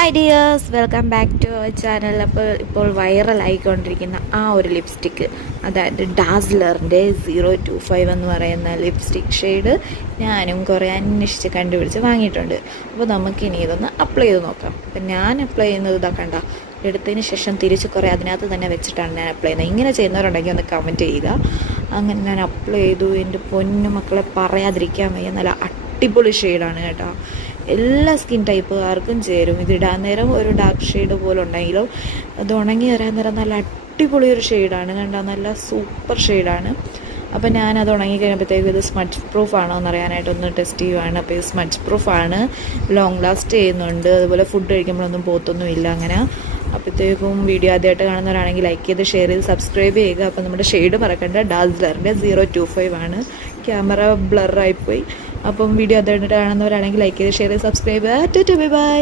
Hi dears, welcome back to our channel. ഇപ്പോൾ വൈറലായിക്കൊണ്ടിരിക്കുന്ന ആ ഒരു ലിപ്സ്റ്റിക്ക്, അതായത് ഡാസ്ലറിൻ്റെ 025 എന്ന് പറയുന്ന ലിപ്സ്റ്റിക് ഷെയ്ഡ് ഞാനും കുറേ അന്വേഷിച്ച് കണ്ടുപിടിച്ച് വാങ്ങിയിട്ടുണ്ട്. അപ്പോൾ നമുക്കിനി ഇതൊന്ന് അപ്ലൈ ചെയ്ത് നോക്കാം. അപ്പം ഞാൻ അപ്ലൈ ചെയ്യുന്നത് കണ്ട എടുത്തതിന് ശേഷം തിരിച്ച് കുറേ അതിനകത്ത് തന്നെ വെച്ചിട്ടാണ് ഞാൻ അപ്ലൈ ചെയ്യുന്നത്. ഇങ്ങനെ ചെയ്യുന്നവരുണ്ടെങ്കിൽ ഒന്ന് കമൻറ്റ് ചെയ്യുക. അങ്ങനെ ഞാൻ അപ്ലൈ ചെയ്തു. എൻ്റെ പൊന്നു മക്കളെ പറയാതിരിക്കാൻ വയ്യ, നല്ല അടിപൊളി ഷെയ്ഡാണ് കേട്ടോ. എല്ലാ സ്കിൻ ടൈപ്പുകാർക്കും ചേരും. ഇതിടാൻ നേരം ഒരു ഡാർക്ക് ഷെയ്ഡ് പോലെ ഉണ്ടെങ്കിലും അത് ഉണങ്ങി വരാൻ നേരം നല്ല അടിപൊളി ഒരു ഷെയ്ഡാണ് കണ്ടോ, നല്ല സൂപ്പർ ഷെയ്ഡാണ്. അപ്പോൾ ഞാനത് ഉണങ്ങി കഴിഞ്ഞപ്പോഴത്തേക്കും ഇത് സ്മഡ്ജ് പ്രൂഫ് ആണോ എന്ന് അറിയാനായിട്ടൊന്ന് ടെസ്റ്റ് ചെയ്യുവാണ്. അപ്പോൾ ഇത് സ്മഡ്ജ് പ്രൂഫാണ്, ലോങ് ലാസ്റ്റ് ചെയ്യുന്നുണ്ട്, അതുപോലെ ഫുഡ് കഴിക്കുമ്പോഴൊന്നും പോത്തൊന്നുമില്ല അങ്ങനെ. അപ്പോഴത്തേക്കും വീഡിയോ ആദ്യമായിട്ട് കാണുന്നവരാണെങ്കിൽ ലൈക്ക് ചെയ്ത് ഷെയർ ചെയ്ത് സബ്സ്ക്രൈബ് ചെയ്യുക. അപ്പോൾ നമ്മുടെ ഷെയ്ഡ് മറക്കണ്ട, ഡാസ്ലറിൻ്റെ 025 ആണ്. ക്യാമറ ബ്ലറായിപ്പോയി. അപ്പം വീഡിയോ ആദ്യമായിട്ട് കാണുന്നവരാണെങ്കിൽ ലൈക്ക് ചെയ്ത് ഷെയർ ചെയ്ത് സബ്സ്ക്രൈബ് ചെയ്യുക. ബൈ.